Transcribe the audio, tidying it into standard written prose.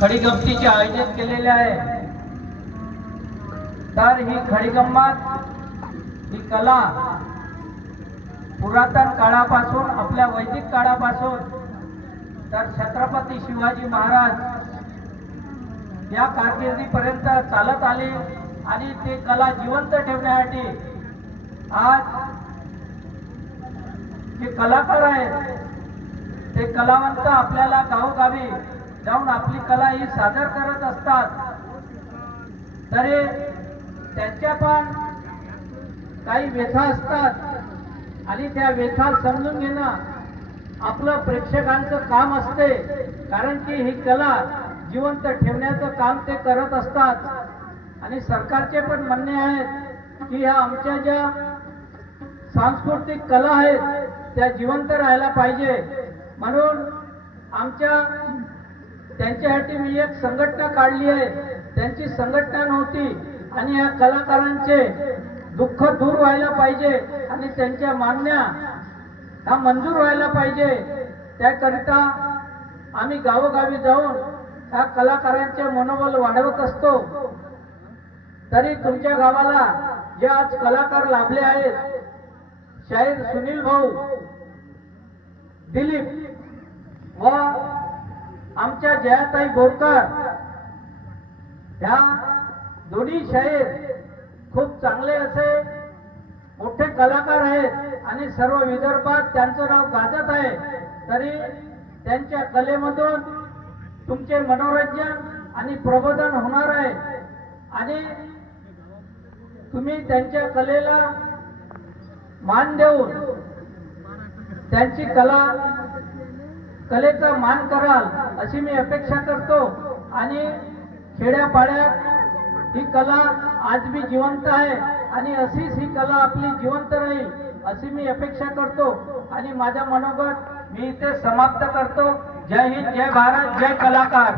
खडीगंमतीचे आयोजन केलेले आहे। तर ही खडीगंमत ही कला पुरातन काळापासून आपल्या वैदिक काळापासून तर छत्रपती शिवाजी महाराज या कारकिर्दीपर्यंत चालत आली आणि ते कला जिवंत ठेवण्यासाठी आज जे कलाकार आहेत ते कलावंत आपल्याला गावोगावी जाऊन आपली कला ही सादर करत असतात। तरी त्यांच्या पण काही व्यथा असतात आणि त्या व्यथा समजून घेणं आपलं प्रेक्षकांचं काम असते, कारण की ही कला जिवंत ठेवण्याचं काम ते करत असतात। आणि सरकारचे पण म्हणणे आहेत की ह्या आमच्या ज्या सांस्कृतिक कला आहेत त्या जिवंत राहायला पाहिजे, म्हणून त्यांच्यासाठी मी एक संघटना काढली आहे। त्यांची संघटना नव्हती आणि या कलाकारांचे दुःख दूर व्हायला पाहिजे आणि त्यांच्या मागण्या ह्या मंजूर व्हायला पाहिजे, त्याकरिता आम्ही गावोगावी जाऊन या कलाकारांचे मनोबल वाढवत असतो। तरी तुमच्या गावाला जे आज कलाकार लाभले आहेत, शाहीर सुनील भाऊ, दिलीप व आमच्या जयाताई बोरकर, ह्या दोन्ही शाहीर खूप चांगले असे मोठे कलाकार आहेत आणि सर्व विदर्भात त्यांचं नाव गाजत आहे। तरी त्यांच्या कलेमधून तुमचे मनोरंजन आणि प्रबोधन होणार आहे आणि तुम्ही त्यांच्या कलेला मान देऊन त्यांची कलेचा मान कराल अशी मी अपेक्षा करतो। आणि खेड्यापाड्यात ही कला आज भी जिवंत आहे आणि अशीच ही कला आपली जिवंत राहील अशी मी अपेक्षा करतो आणि माझा मनोगत मी इथे समाप्त करतो। जय हिंद, जय भारत, जय कलाकार।